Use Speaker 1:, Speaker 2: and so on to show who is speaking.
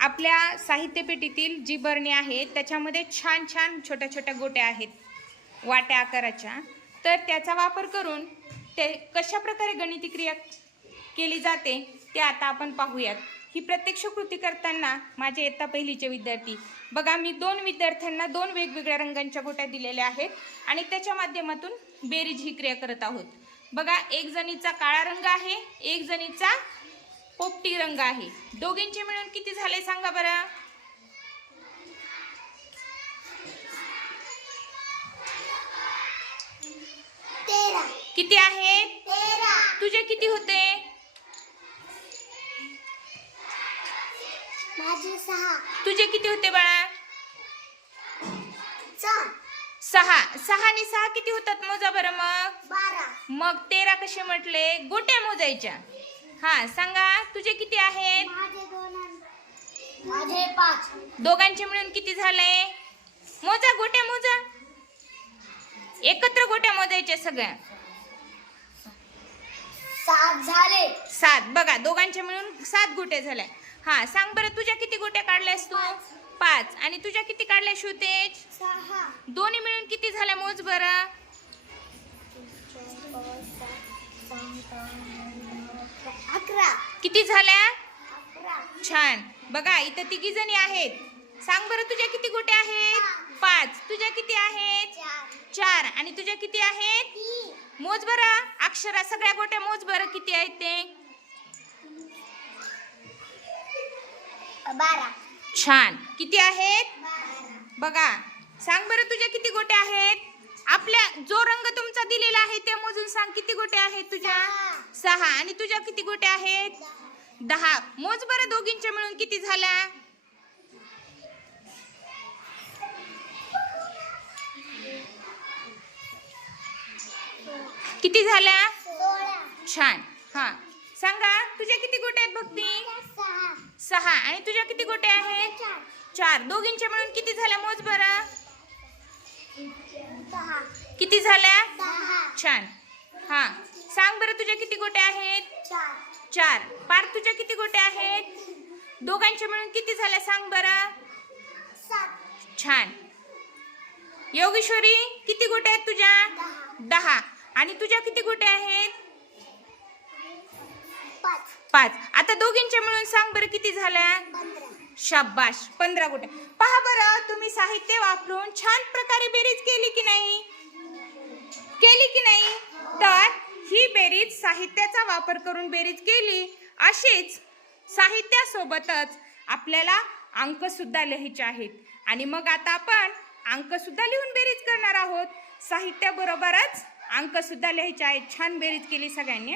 Speaker 1: आपल्या साहित्यपेटीतील जी बरणी आहे त्याच्यामध्ये छान छान छोट्या छोट्या गोट्या आहेत वाट्या आकाराच्या. तर त्याचा वापर करून ते कशा प्रकारे गणिती क्रिया केली जाते ते आता आपण पाहूयात. ही प्रत्यक्ष कृती करताना माझे इयत्ता पहिलीचे विद्यार्थी बघा मी दोन विद्यार्थ्यांना दोन वेगवेगळ्या रंगांच्या गोट्या दिलेल्या आहेत आणि त्याच्या माध्यमातून बेरीज ही क्रिया करत आहोत. बघा एक जणीचा काळा रंग आहे एक जणीचा पोपटी रंग आहे. दोघींचे मिळून किती झाले सांगा बरं? किती आहेत
Speaker 2: तेरा.
Speaker 1: तुझे किती होते? तुझे किती होते बाळा? सहा. सहा आणि सहा किती होतात मोजा बरं मग?
Speaker 2: बारा.
Speaker 1: मग तेरा कसे म्हटले? गोट्या मोजायच्या. हा सांगा तुझे किती आहेत?
Speaker 2: माझे दोन आणि- माझे पाच.
Speaker 1: दोघांचे मिळून किती झाले मोजा गोट्या मोजा. एकत्र गोट्या मोजायच्या सगळ्या.
Speaker 2: सात झाले.
Speaker 1: सात. बघा दोघांच्या मिळून सात गोट्या झाल्या. हा सांग बरं तुझ्या किती गोट्या काढल्यास तू? पाच. आणि तुझ्या किती काढल्या शिवतेज
Speaker 2: सहा.
Speaker 1: दोन्ही मिळून किती झाल्या मोज बरं?
Speaker 2: अकरा.
Speaker 1: किती झाल्या? छान. बघा इथं तिघी जणी आहेत. सांग बरं तुझ्या किती गोट्या आहेत? पाच. तुझ्या किती आहेत?
Speaker 2: चार.
Speaker 1: आणि तुझ्या किती आहेत? मोज बरं. अक्षरा सगळ्या गोट्या मोज बरं. किती आहेत ते?
Speaker 2: बारा.
Speaker 1: छान. किती आहेत? बघा. सांग बरं तुझ्या किती गोट्या आहेत? जो रंग तुमचा दिलेला आहे ते मोजून सांग किती गोट्या आहेत तुझ्या?
Speaker 2: सहा.
Speaker 1: आणि तुझ्या किती गोट्या आहेत? दहा. मोज बरं दोघींच्या मिळून किती झाल्या? किती झाल्या? छान. हा. सांगा तुझ्या किती गोट्या आहेत भक्ती?
Speaker 2: सहा.
Speaker 1: सहा आणि तुझ्या किती गोट्या आहेत?
Speaker 2: चार.
Speaker 1: दोघींच्या मिळून किती झाल्या मोज बरं? किती झाल्या? छान. हा. सांग बरं तुझ्या किती गोट्या आहेत?
Speaker 2: चार.
Speaker 1: चार. पार तुझ्या किती गोट्या आहेत? दोघांच्या मिळून किती झाल्या सांग बरं.
Speaker 2: सात.
Speaker 1: छान. योगेश्वरी किती गोट्या आहेत तुझ्या?
Speaker 2: दहा.
Speaker 1: आणि तुझ्या किती गोट्या आहेत?
Speaker 2: पाच.
Speaker 1: पाच. आता दोघींच्या मिळून सांग बरं किती झाल्या? शाबाश. पंधरा गोट्या. पहा बरं तुम्ही साहित्य वापरून छान प्रकारे बेरीज केली की नाही? केली की नाही? तर ही बेरीज साहित्याचा वापर करून बेरीज केली. अशीच साहित्यासोबतच आपल्याला अंकसुद्धा लिहायचे आहेत. आणि मग आता आपण अंकसुद्धा लिहून बेरीज करणार आहोत. साहित्याबरोबरच अंकसुद्धा लिहायचे आहेत. छान बेरीज केली सगळ्यांनी